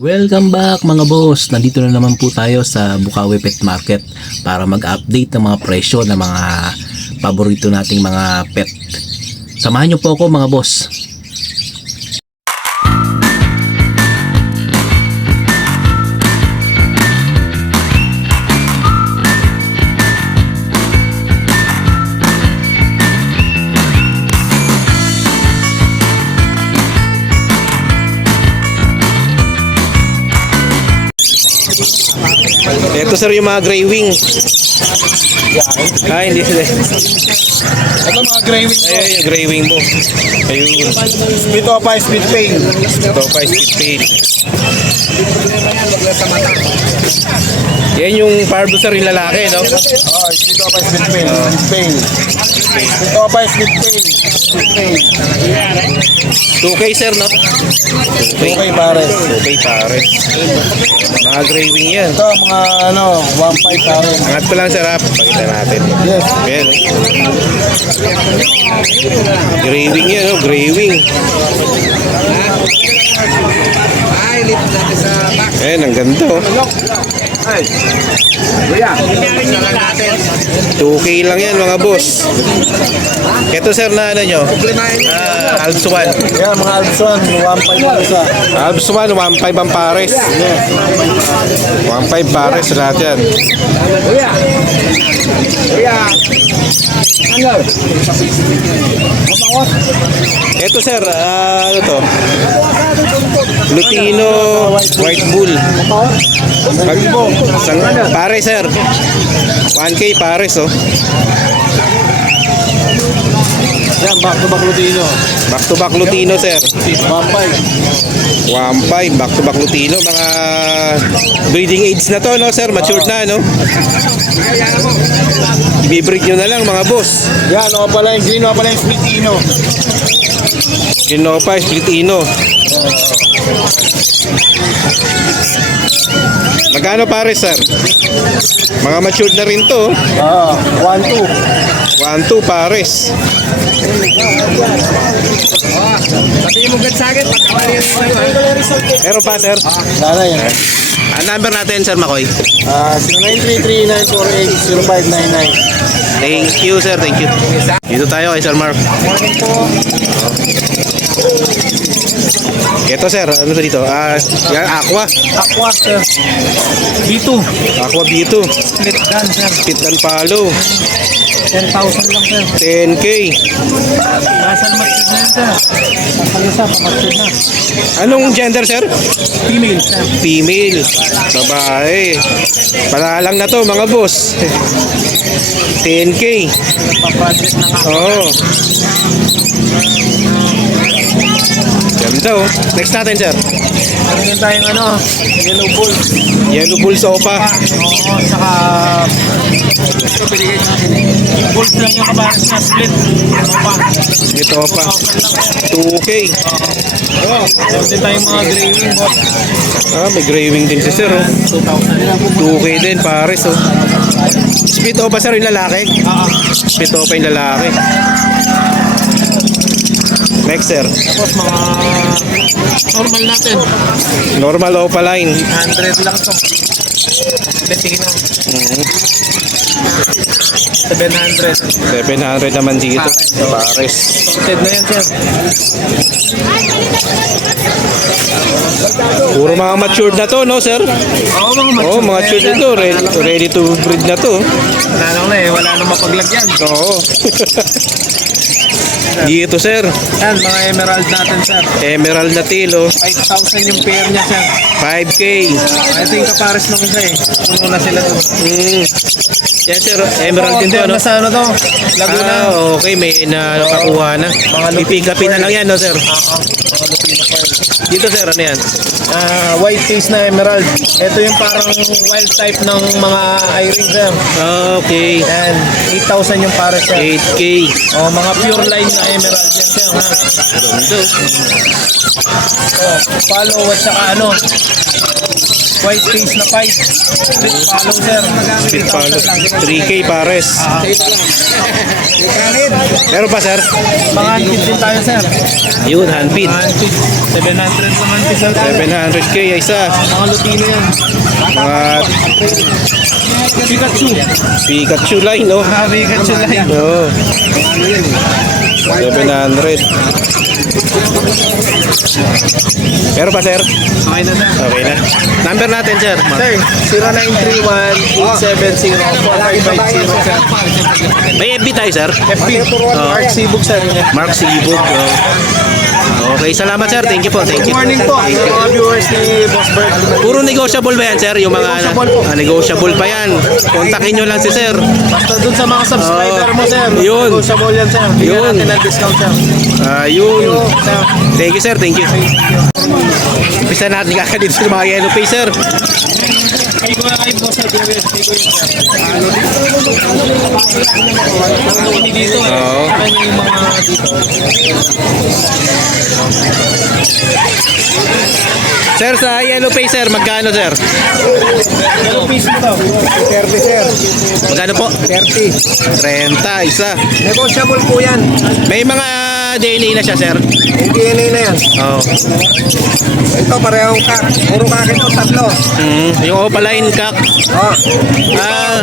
Welcome back mga boss! Nandito na naman po tayo sa Bukawi Pet Market para mag-update ng mga presyo ng mga paborito nating mga pet. Samahan niyo po ako mga boss. Ito sir yung mga gray wing. Ay, hindi sila. Ito mga gray wing ko. Ayun yung gray wing mo. Ayun. Ito pa split pain. Ito pa split pain. Yan yung pardo sir yung lalaki, no? Oh, ito pa split pain. Split pain. Ito pa split pain. Split pain. 2K sir, no? 2K pare. 2K pares. Mga gray wing yan. Ito mga 1.5 pare. Angat ko lang sir ha, pakita natin. Yes. Ayan. Gray wing yan, no? Gray wing. Ayan, ang ganda, oh. 2K lang yan mga boss. Ito sir na ano nyo? Alps 1. Yan mga Alpson. 1.5 ang isa. Alps 1, 1.5 ang pares. 1.5 pares lahat yan. Ito sir, ano to? Lutino White Bull. Pares sir. 1K pares, oh. Yan, back to back Lutino. Back to back Lutino sir. 1.5. 1.5 back to back Lutino. Mga breeding age na to, no sir? Matured na, no? Ibibreed nyo na lang mga boss. Yan, o pala yung green, o pala yung Splitino. Ginopa, Splitino. Magkano pare sir? Mga matured na rin to. 1.2. 1-2 pares. Sabihin mo agad sa akin. Meron pa sir? Sana yan. Ang number natin sir Makoy. 0933-948-0599. Thank you sir, thank you. Dito tayo kay Sir Marv. Ito sir, ano to dito? Yan, Aqua. Aqua, sir. B2. Aqua B2. Split gun, sir. Pit and palo. 10,000 lang, sir. 10K. Nasaan magsud na yan, sir? Kapalisa, pamagsud na. Anong gender sir? Female, sir. Female. Babae. Panalang na to mga boss. 10K. Nagpa-project na nga. Oo. Ganda, oh. Next natin sir. Meron din tayong yellow bull. Yellow Bull Sopa. Oo, saka ito binigay natin. Bulls lang yung kabaras na split. Ano pa? Ito pa. 2K. Oo, meron din tayong mga gray wing, boss. May gray wing din si sir, oh. 2,000 lang. 2K din pares, oh. Split o ba sir yung lalaki? Split o pa yung lalaki. Next sir. Tapos mga normal natin. Normal opaline. 100 lang to. Tingin na. 700. 700 naman dito. Pares. Sorted na yan, sir. Puro mga matured na to, no sir? Oo, mga mature. Oo, mga matured na to. Ready to breed na to. Wala nang na eh. Wala nang mapaglagyan. Oo. Dito sir. Yan, mga emerald natin, sir. Emerald na tilo. 5,000 yung pair niya, sir. 5K. I think kapares nung isa eh. Puno na sila doon. Yan sir, emerald din to, no? Sa ano to? Laguna. Okay, may nakakuha na. Pipigapin na lang yan, no sir? Dito sir, ano yan? White face na emerald. Ito yung parang wild type ng mga iring, sir. Okay. Yan, 8,000 yung pares, sir. 8K. O, mga pure line na emerald yan, sir. Ha? Ganda. O, follow at saka white face na pipe. Split follow, sir. Split palo. 3K pares. Meron pa sir? Mga handpid din tayo, sir. Yun, handpid. Handpid. 700 naman, sir. 700K isa. Mga Lutino yan. Mga Pikachu. Pikachu line, no? Pikachu line. Oo. 700. Meron pa sir? Okay na, sir. Okay na. Number natin sir? Sir, 0931-876-4550, sir. May FB tayo sir? FB, Mark Sibug, sir. Mark Sibog. Okay, salamat sir. Thank you po. Thank Good you. morning po, mga viewers ni Boss Bird. Puro negotiable ba yan sir? Yung mga negotiable pa yan. Kontakin nyo lang si sir. Basta dun sa mga subscriber mo, sir. Yun. Negotiable yan, sir. Bigyan Yun. natin ng discount, sir. Yun. Sir. Thank you sir. Thank you. Umpisa natin kakadito sa mga yellow face sir. Ay ko kay Boss Bird. Ay ko yun, sir. Ini dito, Oo. ano yung mga dito. Sir, sa yellow face sir, magkano sir? Ano piece nito? 30, sir. Magkano po? 30. 30 isa. Negotiable po yan. May mga DNA na siya sir. Yung DNA na yan. Oo. Ito parehong kak. Puro kak ito, tatlo. Yung opaline kak. Oh,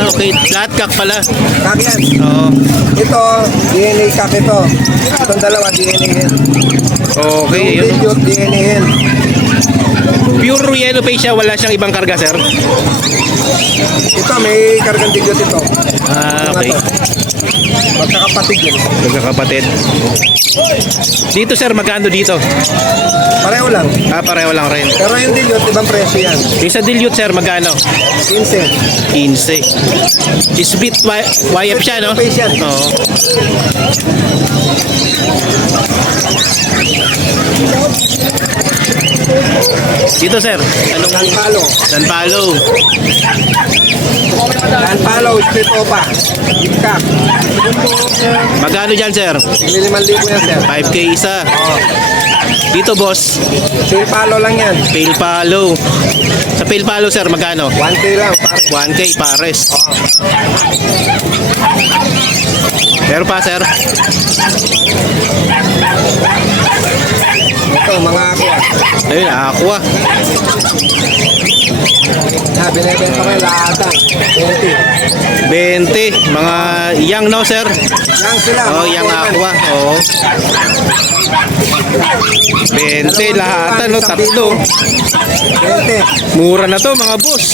Okay. Lahat kak pala. kak yan. Oo. Ito, DNA kak ito. Itong dalawa, DNA yan. Okay. Yung Yun. dilute, DNA yan. Pure yellow face siya. Wala siyang ibang karga sir. Ito, may kargang dilute ito. Okay. Magkakapatid yun. Magkakapatid. Dito sir, magkano dito? Pareho lang. Pareho lang rin. Pero yung dilute, ibang presyo yan. Yung sa dilute sir, magkano? 15. 15. Split YF siya, no? Face yan. Oo. Dito sir, anong Danpalo. Danpalo? Danpalo, split opa. Deep kak. Magkano dyan sir? 5,000 yan, sir. 5K isa. Dito boss, Pale palo lang yan. pale palo. Sa pale palo sir, magkano? 1K lang, pare. 1K pares. Pero pa sir, Ito, mga aqua. ayun, aqua. Binibenta ko yung lahatan. 20. 20, mga young no sir? Yang sila. Oh, mga young Coleman. aqua. Oo. 20 lahat, no? Tatlo. 20. Mura na to mga boss.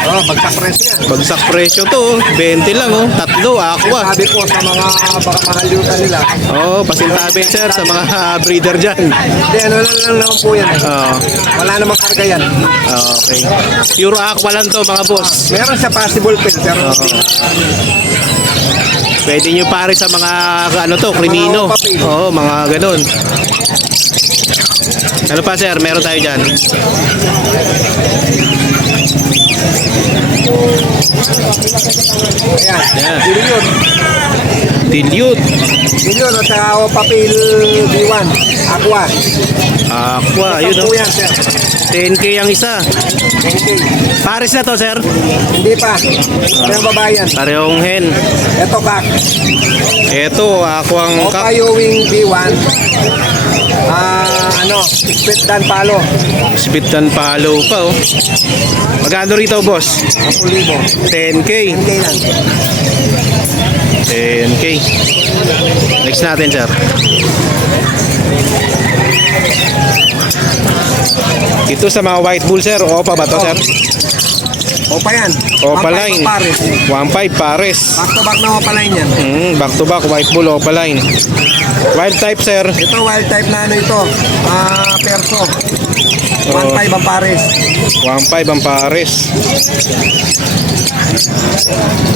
Oh, bagsak presyo yan. Bagsak presyo to, 20 lang oh. Tatlo, aqua. Sabi ko sa mga baka mahalutan nila. Oo, pasintabi sir sa mga breeder dyan. Hindi, ano lang naman po yan. Oo. Wala namang karga yan. Okay. Pure aqua lang to mga boss. Meron siya possible pill, pero Pwede nyo pare sa mga ano to, krimino. Oo, mga ganun. Ano pa sir, meron tayo dyan. ayan. Yan. Bilyon. Dilute. Bilyon at saka papel B1. Aqua. Aqua, ayun Ito oh. yan, sir. 10K ang isa. 10K. Pares na to sir. Hindi pa. Ito yung babayan. Parehong hen. Ito kak. Ito, aquang Opa kak. Ewing B1. Split dan palo. Spitan palo pa oh. Magkano rito boss? 10,000. 10K. 10K lang. 10K. Next natin sir. Ito sa mga white bull sir, opa ba to sir? Opa yan. Opa 1.5 line. pares. 1.5 pares. Back to back na opa line yan. Back to back, white bull, opa line. Wild type sir, Ito wild type na ano ito. Perso. 1.5 ang pares. 1.5 ang pares.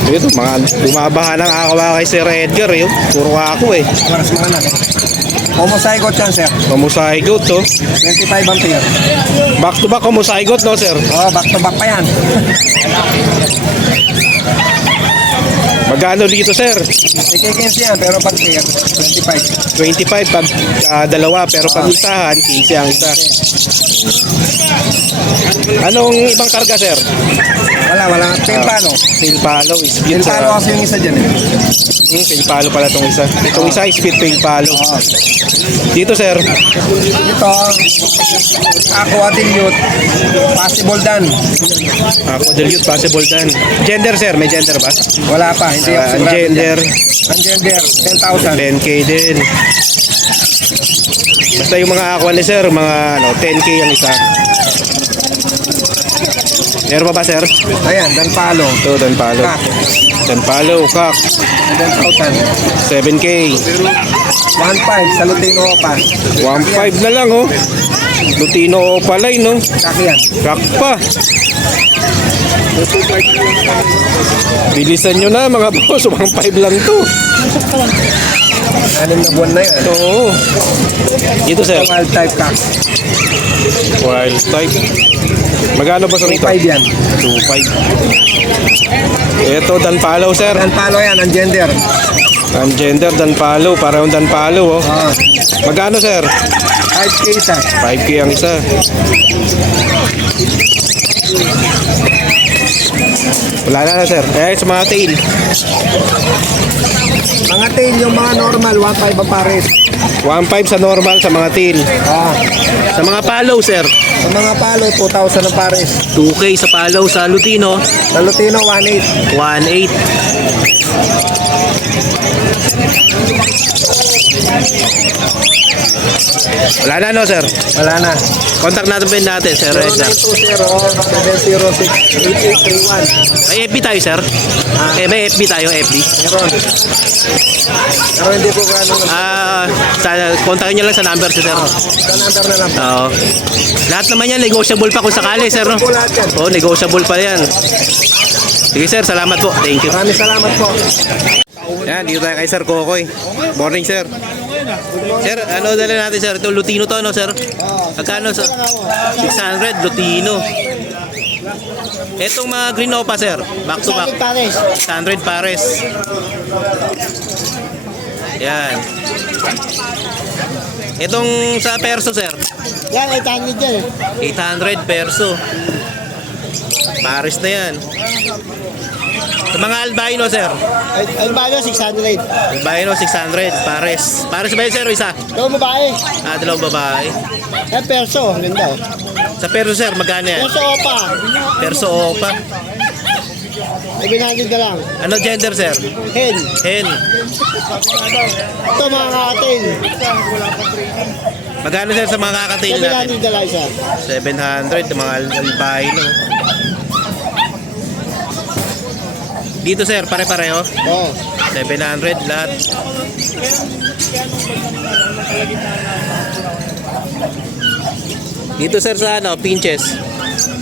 Ito, mga bumabaha ng akawa kay Sir Edgar eh. Puro ako eh. Pares mga anak. Homozygote yan, sir. Kumusahigot to. 25 ang pair. Back to back kumusahigot no sir? Oh, back to back pa yan. Magkano dito sir? Ikikins yan, pero pag pair, 25. 25 pag dalawa pero pag isahan, 15 ang isa. Anong ibang karga, sir? Wala. Tail palo. Tail palo, split Tail palo sa... kasi yung isa dyan eh. Tail palo pala itong isa. Itong isa, split tail palo. Dito, sir. Ito, Aqua Dilute, possible done. Ako, dilute, possible dan. Gender, sir. May gender ba? Wala pa, hindi ako Ang sigurado gender, dyan. Ang gender, 10,000. 10K din. Basta yung mga aqua ni sir, mga 10K ang isa. Meron pa ba, sir? Ayan, dan palo. Ito, dan palo. Kak, Dan palo, kak. 10,000. 7K. 1,500 sa Lutino pa. 1.5 na lang, oh. Lutino palay, no? Kaki yan. Kak pa. Bilisan nyo na, mga boss. 1.5 lang to. 6 na buwan na yan. Oo. Dito, sir. Wild type kak. Wild type. Magkano ba sa rito? 2,500 yan. 2.5. Ito, dan palo, sir. Dan palo yan, ang gender. Ang gender, dan palo. Parang dan palo, oh. Magkano, sir? 5K isa. 5K ang isa. Wala na, sir. Eh, sa mga tail. Mga tail, yung mga normal, 1,500 ang pares. 1.5 sa normal sa mga tail. Sa mga palo, sir. Sa mga palo, 2,000 ang pares. 2K sa palo sa Lutino. Sa Lutino, 1,800. 1.8. Wala na, no, sir? Wala na. Contact natin pa natin, sir. 0920-706-8831. May FB tayo, sir? May FB tayo, FB. Meron. Pero hindi ko gano'n. Kontakin nyo lang sa number, sir. Sa number na lang. Oo. Lahat naman yan, negotiable pa kung sakali, sir, no? Po lahat yan. Oo, negotiable pa yan. Sige, sir. Salamat po. Thank you. Maraming salamat po. Yan, dito tayo kay Sir Kokoy. Morning, sir. Sir, ano dala natin, sir? Ito, Lutino to, no, sir? Magkano, sir? 600, Lutino. Etong mga green opa, sir. Back to back. 600 pares. Yan. Itong sa perso, sir. Yan, 800 yan eh. 800 perso. Pares na yan. Sa mga albino, sir. Ay, bago, 600. Albino, 600. Pares. Pares ba yun, sir? Isa? Ito, babae. Dalawang babae. Yan, perso. Ganda oh. Sa perso, sir, magkano yan? Perso opa. Perso opa. Ay, 900 ka lang. Ano gender, sir? Hen. Hen. Ito, mga kakatil. Magkano, sir, sa mga kakatail natin? 700 ka lang isa. 700, mga albino. Dito, sir, pare-pareho. Oo. 700 lahat. Dito, sir, sa ano, pinches.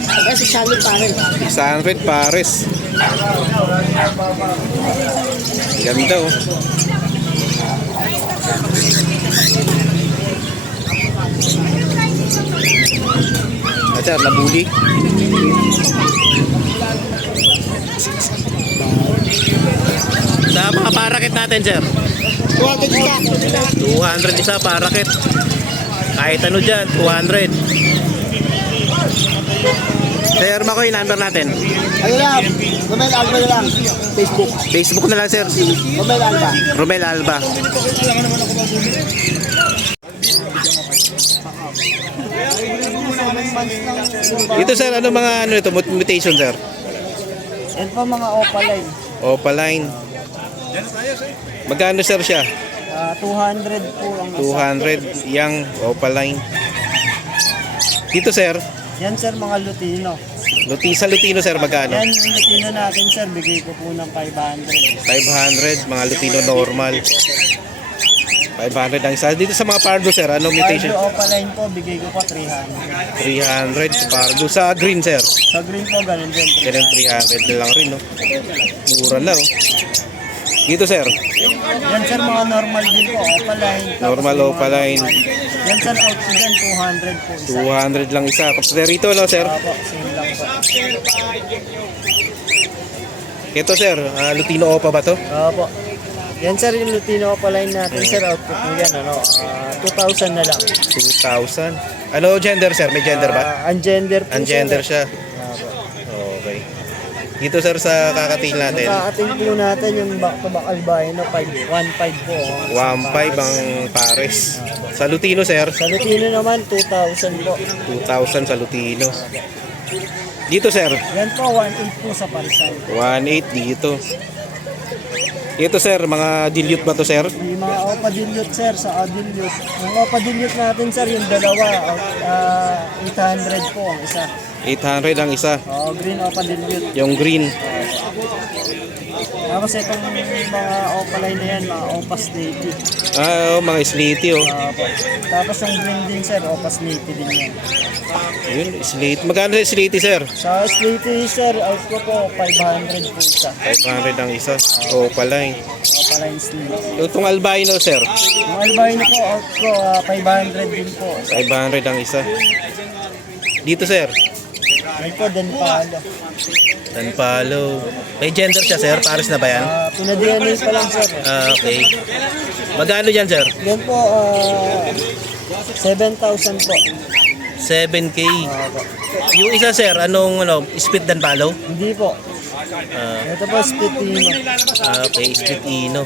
Kaya 600 pa rin. 600 pares. Ganda, oh. Sir, nabuli. Sa mga parakit natin, sir. 200 isa. 200 isa parakit. Kahit ano dyan, 200. Sir Makoy, number natin. Ano lang? Romel Alba na lang. Facebook. Facebook na lang, sir. Romel Alba. Romel Alba. Dito, sir, ano mga ano ito, mutation, sir? Yan po mga opaline. Opaline. Magkano, sir, siya? 200 po ang 200 yang opaline. Dito, sir, Yan sir, mga Lutino. sa Lutino, sir, magkano? Yan yung Lutino natin sir, bigay ko po ng 500. 500, mga Lutino normal. 500 ang isa. Dito sa mga Pardo, sir, ano mutation? Pardo opaline po, bigay ko po 300. 300 sa Pardo. Sa green, sir, Sa green po, ganun din. ganun 300 na lang rin, no? Mura na, oh. Dito, sir, Yan sir, mga normal din po, opaline. Tapos normal yung mga- opaline. Yan sir, out ko dyan, 200 po isa. 200 lang isa. Kapag rito, no, sir? Opo, same lang po. Ito, sir, Lutino Opa ba to? Opo. Yan sir, yung Lutino Opaline natin sir, output mo yan, 2,000 na lang. 2,000. Ano gender sir? May gender ba? Ungender po Ungender sir. siya. Okay. Dito sir sa kakatil natin. Nakaating po natin yung back-to-back albino, 1.5 po. 1,500 ang pares. Sa Lutino sir, Sa Lutino naman, 2,000 po. 2,000 sa Lutino. Dito sir, Yan po, 1.8 po sa Parisay. 1,800 dito. Ito sir, mga dilute ba to sir? Yung mga Opa Dilute sir, sa Dilute. Yung Opa Dilute natin sir, yung dalawa, 800 po ang isa. 800 ang isa. Green Opa Dilute. Yung green. Tapos itong mga Opaline na yan, mga Opa Snakey. Mga slate oh. Tapos yung green din sir, Opa Snakey din yan. Yun, slate. Magkano sa slate sir? Sa Snakey sir, out ko po, 500 po isa. 500 ang isa. Opaline. Opaline Snakey. Itong albino sir, Yung albino po, out ko, 500 din po. 500 ang isa. Dito sir, Yan po, Den Palo. Danpalo. May gender siya sir, pares na ba yan? PinadNA pa lang sir. Okay. Magkano dyan sir? Yan po, 7,000 po. 7K. Yung isa sir, anong split Danpalo? Hindi po. Ito po, split Ino. Okay, split Ino.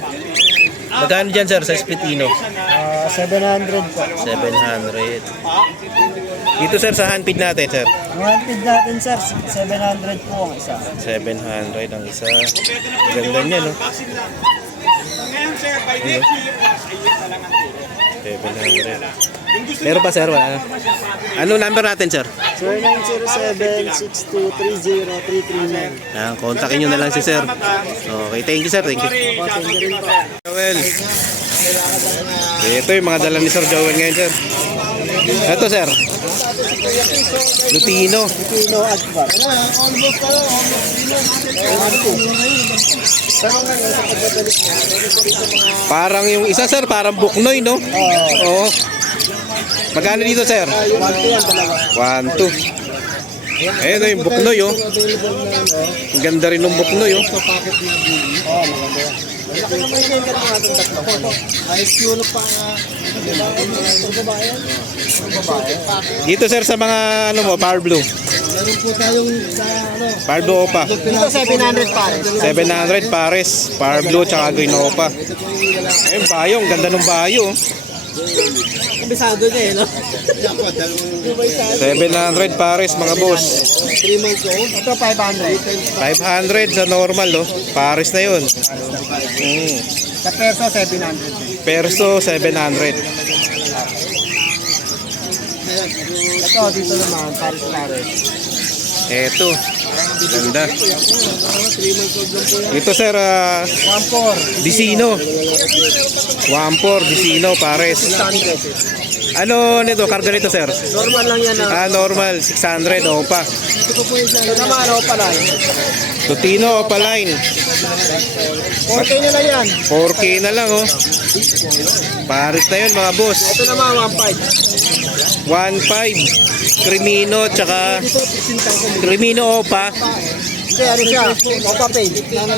Magkano dyan sir sa split Ino? 700 po. 700. Dito sir sa handpid natin sir. Yung handpid natin sir, 700 po ang isa. 700 ang isa. Ganda niya no. 700. Meron pa sir? Wala. Ano number natin sir? 0907-6230-339. Kontakin nyo na lang si sir. Okay, thank you sir. Thank you. Passenger rin po. Joel. Ito yung mga dala ni Sir Joel ngayon sir. Ito sir. Lutino. Pino Akbar. Parang yung isa sir, parang buknoy no? Oo. Magkano dito sir? 1, 2. Ayun na yung buknoy oh. Ang ganda rin ng buknoy oh. Dito sir sa mga ano mo, Power Blue. Meron po tayong sa Power Blue Opa. Dito 700 pare. 700 pares. Power Blue tsaka Green Opa. Ayun, bayo. Ang ganda ng bayo. oh. Kabisado niya eh, no? 700 pares mga boss. 3 months old. Ito 500. 500 sa normal oh. Pares na yun. Sa perso 700. Perso 700. Ito dito naman, pares. Eto. Ganda. Ito sir, 1.4. Dicino. 1.4 Dicino pares. 600. Ano nito? Karga nito sir? Normal lang yan na. Normal 600 Opa. Ito naman, pala. Lutino Opa line. 4K na lang yan. 4K na lang oh. Pares na yun mga boss. Ito naman, 1.5. 1.5 Crimino tsaka Crimino Opa. Hindi, ano siya? Opa Pay.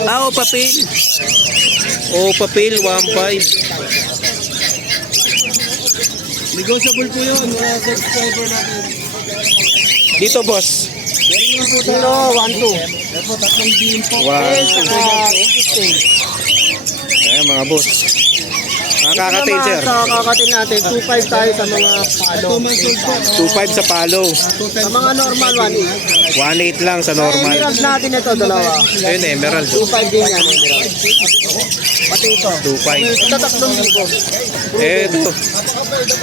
Opa Pale. Opa Pale 1.5. Negotiable po yun, mga subscriber natin. Dito boss. Dito, 1.2. Ito, 3 din po. 1.2. Ayan mga boss. Mga kakatil sir. Sa kakatil natin, 2.5 tayo sa mga palo. 2.5 sa palo. Sa mga normal, 1.8. 1.8 lang sa normal. Emerald natin ito, dalawa. Ayun emerald. 2.5 din yan, emerald. Pati ito. 2.5. Ito, 3,000. Ito.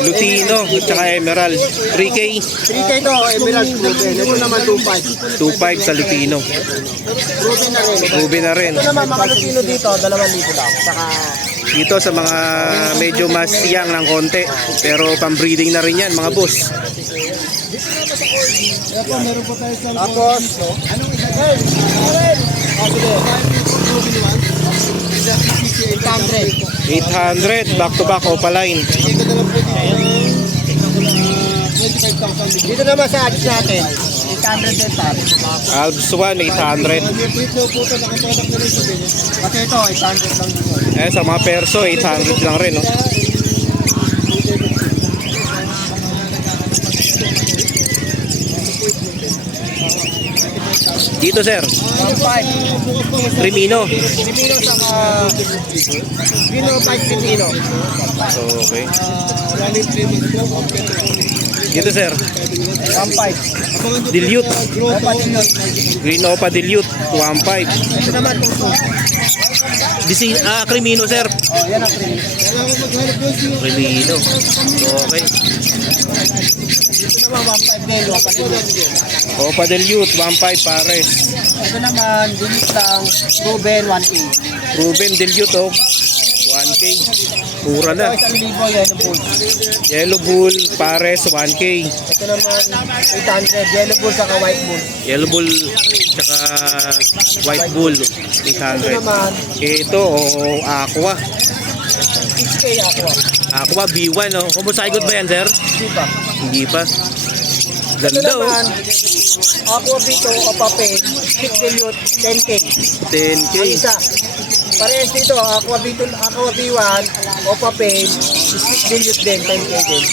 Lutino tsaka emerald. 3K. 3K ito, emerald proven. Ito naman 2.5. 2.5 sa Lutino. Proven na rin. Ruby na rin. Ito naman, mga Lutino dito, 2,000 lang. Saka, Dito sa mga medyo mas young ng konti. Pero pang-breeding na rin yan mga boss. tapos, hey, sige. 800. 800 back to back Opaline. Dito naman sa ads natin, 800 din pa. Alps 1, 800. Pati ito, 800 lang dito. Eh, sa mga perso, 800 lang rin, no? Dito, sir. 1.5. Crimino. Pipino sa Pino 5 Pipino. Okay. Dito, sir. 1.5. Dilute. Opa din yun. Green Opa Dilute, 1.5. Ito naman, tuso. Crimino, sir. Oh, yan ang cream. Crimino. Okay. Ito naman, 1.5 din. Opa din yun. Opa Dilute, 1.5 pares. Ito naman, dilis lang, Ruben 1K. Ruben Dilute, oh. 1K. Pura Ito, na. 1,000 yellow bull. Yellow Bull, pares, 1K. Ito naman, 800. Yellow bull saka white bull. Yellow Bull, tsaka White Bull, Ito 800. naman, Ito, Aqua. 6K aqua. Aqua B1, oh. Homozygote ba yan, sir? Di ba? Hindi pa. Ito Ganda, oh. naman, aqua bito o papel, stick dilute, 10K. 10K. Ang isa. Parehas dito, aqua B1 o papel, stick dilute din, 10K din.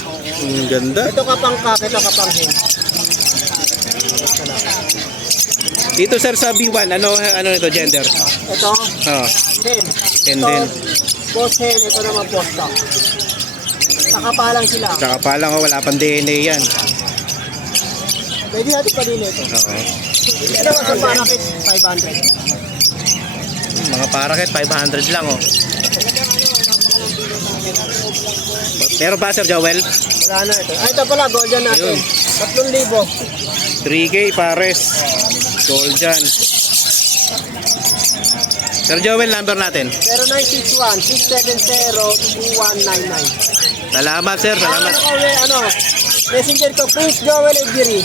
Ang ganda. Ito kapangkak, ito kapanghin. Dito, sir, sa B1, ano nito, gender? Ito, Oh, 10. 10 Ito, din. post hen, ito naman posta. Nakapalang sila. Tsaka pa lang, oh, wala pang DNA yan. Pwede natin pa din ito. Oo. Ito naman sa parakit, 500. Mga paraket, 500 lang, oh. Meron pa, Sir Joel? Wala na ito. Ay, ito pala, golden natin. Ayun. 3,000. 3K pares. Gold dyan. Sir Joel, number natin. 0961-670-2199. Salamat, sir. Salamat. Messenger ko, Prince Joel Edgery.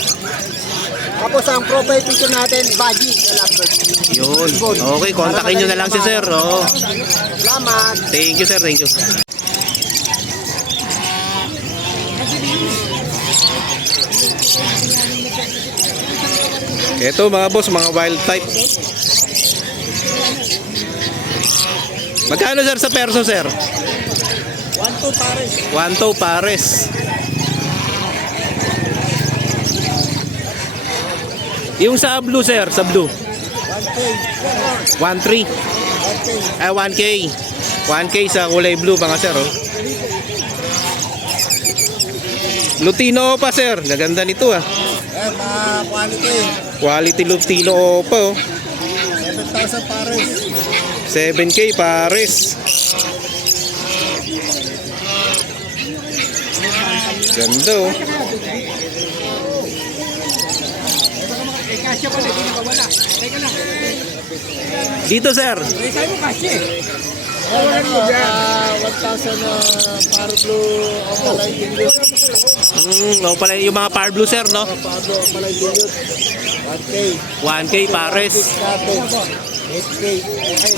Tapos ang profile picture natin, Baji, sa laptop. Yun. Okay, kontakin nyo na lang si sir. Oo. Salamat. Thank you, sir. Thank you. Ito mga boss, mga wild type. Magkano, sir, sa perso, sir? 1-2 pares. 1-2 pares. Yung sa blue, sir, sa blue. 1K. 1-3. 1K. 1K sa kulay blue, mga sir, oh. Lutino pa, sir. Gaganda nito, ah. Quality. Quality Lutino pa, oh. 7,000 pares. 7K pares. Ganda, oh. Kasya pala, hindi nakawala. Teka lang. Dito, sir. Sa'yo mo kasya. Wala mo dyan. 1,000 paro blue o palay dilute. No, pala yung mga par blue, sir, no? Paro o palay dilute. 1K. 1K pares. Natin. 8K. Ay,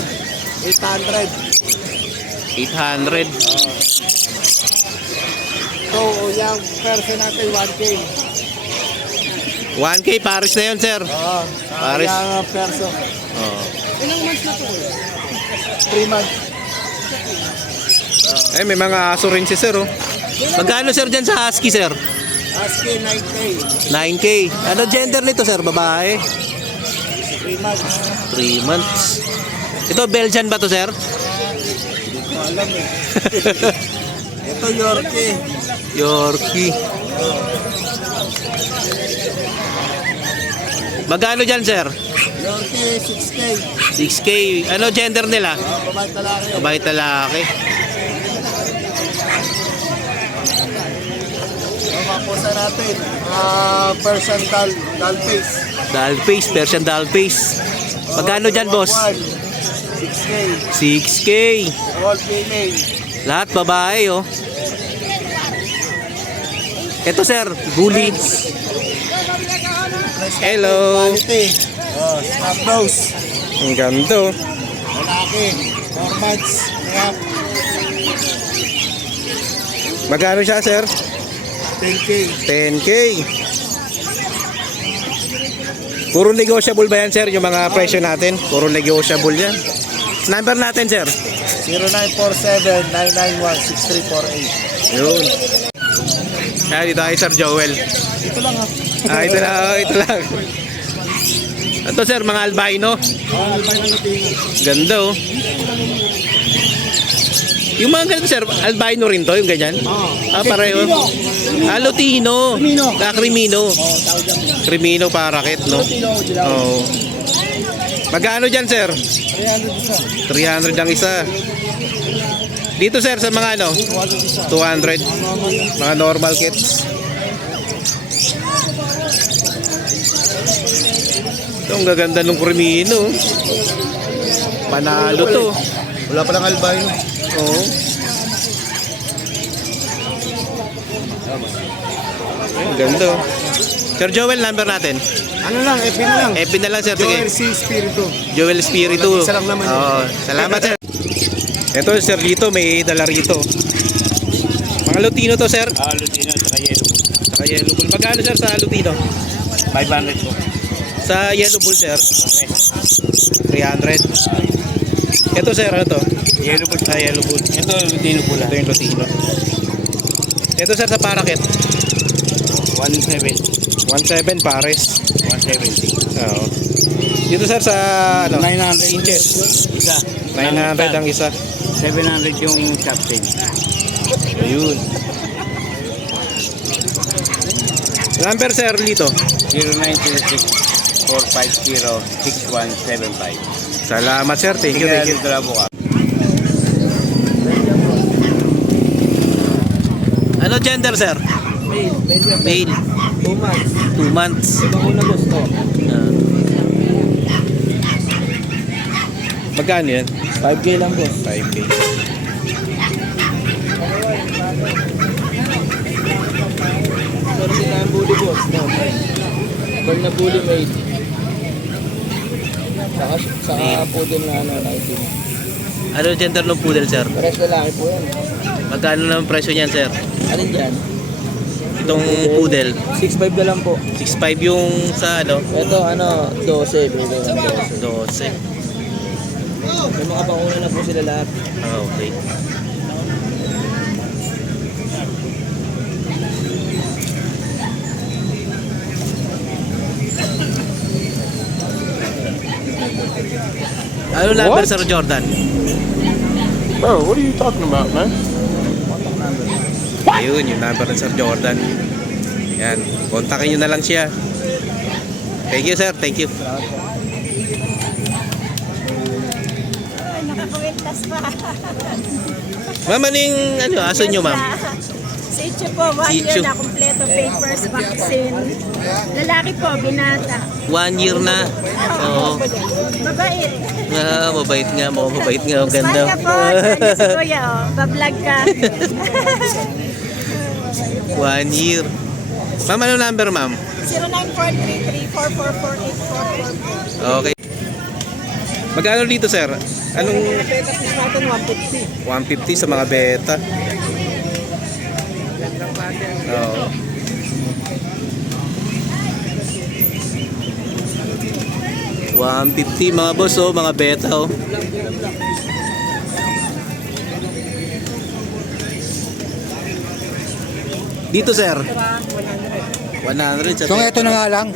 800. 800. So, yung person natin 1K. 1K pares na yun, sir. Oo. Pares. Yung perso. Oh. Ilang months na to? 3 months. Eh, may mga aso rin si sir, oh. Magkano, sir, dyan sa husky, sir? Husky 9K. 9K. Ano gender nito, sir? Babae? 3 months. 3 months. Ito, Belgian ba to, sir? Hindi ko alam eh. Ito Yorkie. Yorkie. Magkano dyan, sir? Yorkie 6K. 6K. Ano gender nila? Babae talaki. Babae talaki. Mga pusa natin. Persian doll face. Doll face, Persian doll face. Magkano dyan, boss? 6K. 6K. All female. Lahat babae, oh. Ito, sir, bully. Hello. Quality. Oh, snap nose. Ang ganda, oh. Lalaki. 4 months. Kaya Magkano siya, sir? 10K. 10K. Puro negotiable ba yan, sir? Yung mga presyo natin? Puro negotiable yan. Number natin, sir. 0947-991-6348. Yun. Dito kay Sir Joel. Ito lang ha. Ito lang. Ito lang. Ito, sir, mga albino. Albino Lutino. Ganda, oh. Yung mga ganito, sir, albino rin to, yung ganyan? Pareho. Lutino. Crimino. Crimino. Tawag dyan. Crimino parakit, no? Lutino, dilaw. Oo. Magkano dyan, sir? 300 isa. 300 ang isa. Dito, sir, sa mga ano? 200 isa. 200. Mga normal kits. Ito, ang gaganda ng Crimino. Panalo to. Wala pa lang albino. Oo. Ang ganda, oh. Sir Joel, number natin. Ano lang, FB na lang. FB na lang, sir. Joel Sige. C. Spirito. Joel Espiritu. Isa lang naman yun. Oo. Salamat, sir. Ito, sir, dito. May dala rito. Mga Lutino to, sir. Lutino at saka yellow bull. Saka Yellow Bull. Magkano, sir, sa Lutino? 500 po. Sa Yellow Bull, sir. 300. Ito, sir, ano to? Yellow bull. Yellow Bull. Ito, Lutino pula. Ito yung Lutino. Ito, sir, sa Paraket. 170. 1.7 pares. 170. Oo. Dito, sir, sa ano? 900 inches. Isa. 900 ang isa. 700 yung captain. Ayun. Number, sir, dito. 0936-450-6175. Salamat, sir. Thank you, thank you. Ito lang po ka. Ano gender, sir? Mail. Male. 2 months. 2 months. Ibang una gusto. Magkano yan? 5K lang boss. 5K. Pero sila ang bully boss. No. Pag na bully mail. Saka poodle na ano, 19. Ano gender ng poodle, sir? Pares lalaki po yan. Magkano naman presyo niyan, sir? Alin dyan? Itong poodle. 6'5 na lang po. 6.5 yung sa ano? Ito ano, 12. Bigay ng 12. 12. May mga panguna na po sila lahat. Okay. Ano number, Sir Jordan? Bro, what are you talking about, man? Ayun, yung number ng Sir Jordan. Yan. Kontakin nyo na lang siya. Thank you, sir. Thank you. Nakakawintas pa. Ma'am, anong ano, aso nyo, ma'am? Sitio po, 1 Sitio. year na kompleto papers, vaccine. Lalaki po, binata. 1 year na. Oo. Mabait. Mabait nga. Mukhang mabait nga. Ang ganda. Smile ka po. Saan si Kuya, oh. Bablog ka. 1 year. Ma'am, ano number, ma'am? 09433-444-8444. Okay. Magkano dito, sir? Anong Beta fish natin 150. 150 sa mga beta? Oo. $150 mga boss, oh, mga beta, oh. Dito, sir. 100 sa So ito na nga lang.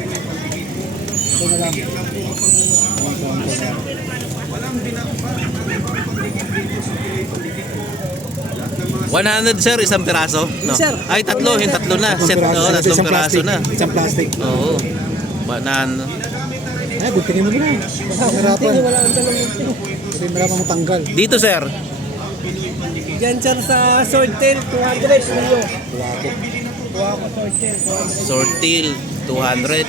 100, sir, isang piraso? No. Sir. Ay, tatlo. Yung tatlo na. Set, oh, tatlong piraso na. Isang plastic. Oo. 100. Ay, butingin mo na. Mahirapan. Wala ang dalawang buting. Kasi mahirapan matanggal. Dito, sir. Diyan sir sa swordtail, 200 kilo. Swordtail, 200.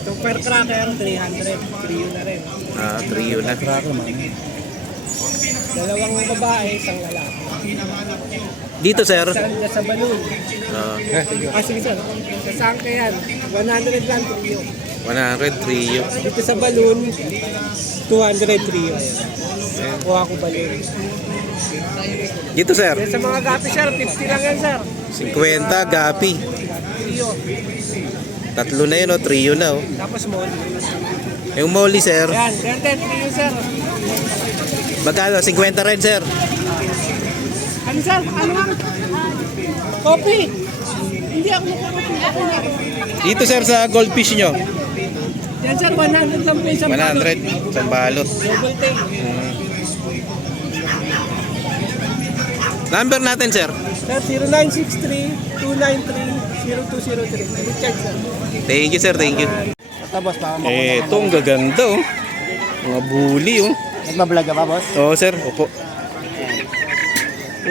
Super cracker, 300. Trio na rin. Trio na. Dalawang babae, isang lalaki. Dito, sir. Saan sa balloon? Ah, Sige sir, sa sangka yan. 100 lang trio. 100, trio. Dito sa balloon, 200 trio. Kuha ko balloon. Dito, sir. Sa mga gapi sir, 50 lang yan sir. 50, gapi. Trio. Tatlo na yun, oh. Trio na, oh. Tapos mo. Yung molly, sir. Yan, ganyan, trio sir. Magkano? 50 rin, sir. Ano sir? Ano? Coffee. Hindi ako nakakopi. Dito, sir, sa goldfish nyo. Yan sir, 100 lang po isang 100. Isang balot. double tail. Number natin, sir. Sir, 0963-293-0203. Richard sir. Thank you, sir. Thank you. Tapos, baka Ito, ang gaganda, oh. Mga bully, oh. Nagbablog ka ba, boss? Oo, sir. Opo.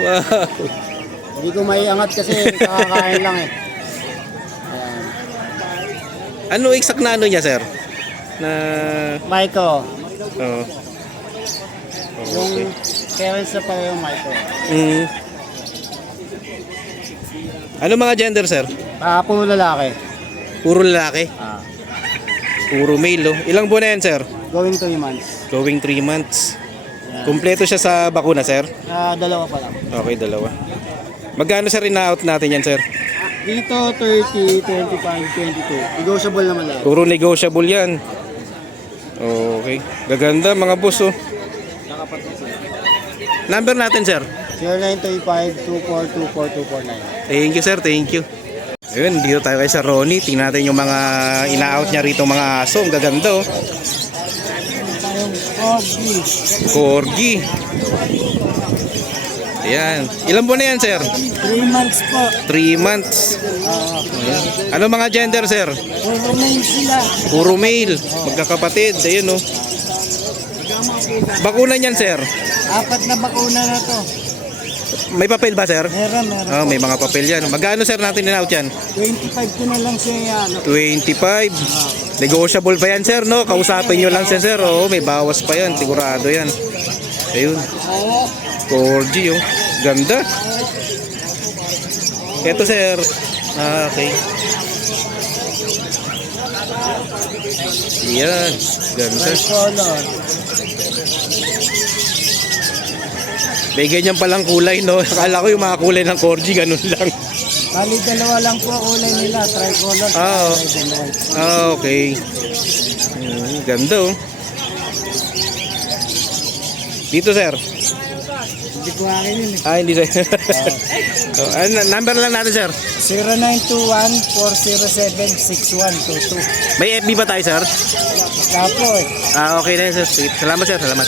Wow. Hindi ko maiangat kasi kakakain lang eh. Ano exact na ano niya, sir? Na... Maiko, Oh. yung parents na pala yung Maiko. Mm. Ano mga gender, sir? Puro lalaki. Puro lalaki? Ah, Puro male, oh. Ilang buwan na yan, sir? going 3 months. Going 3 months. Kumpleto siya sa bakuna, sir? Dalawa pa lang. Okay, dalawa. Magkano, sir, ina-out natin yan, sir? Dito 30, 25, 22. Negotiable naman lang. Puro negotiable yan. Okay. Gaganda, mga boss, oh. Number natin, sir? 0935-2424-249. Thank you, sir. Thank you. Ayun, dito tayo kay Sir Ronnie. Tingnan natin yung mga ina-out niya rito, mga aso. Ang gaganda, oh. Corgi. Ayan. Ilan buwan na yan, sir? 3 months po. 3 months. Ayan. Ano mga gender, sir? Puro main sila. Puro male. Magkakapatid. Ayun, oh. Bakuna niyan, sir? 4 na bakuna na to. May papel ba, sir? Meron. Oh, may mga papel yan. Magkano, sir, natin in-out yan? 25 ko na lang siya. 25. Negotiable pa yan, sir, no? Kausapin nyo lang siya, sir. Oo, may bawas pa yan. Sigurado yan. Ayun. 4G, oh. Ganda. Ito, sir. Okay. Yan. Ganda. May ganyan palang kulay, no? Akala ko yung mga kulay ng 4G, ganun lang. Bali, dalawa lang po kulay nila. Tricolor. Ah, okay. Ganda, oh. Dito, sir. Hindi ko akin yun eh. Hindi, sir. Number lang natin, sir. 0921-407-6122. May FB ba tayo, sir? Tapo eh. Okay na, sir. Sige. Salamat, sir. Salamat.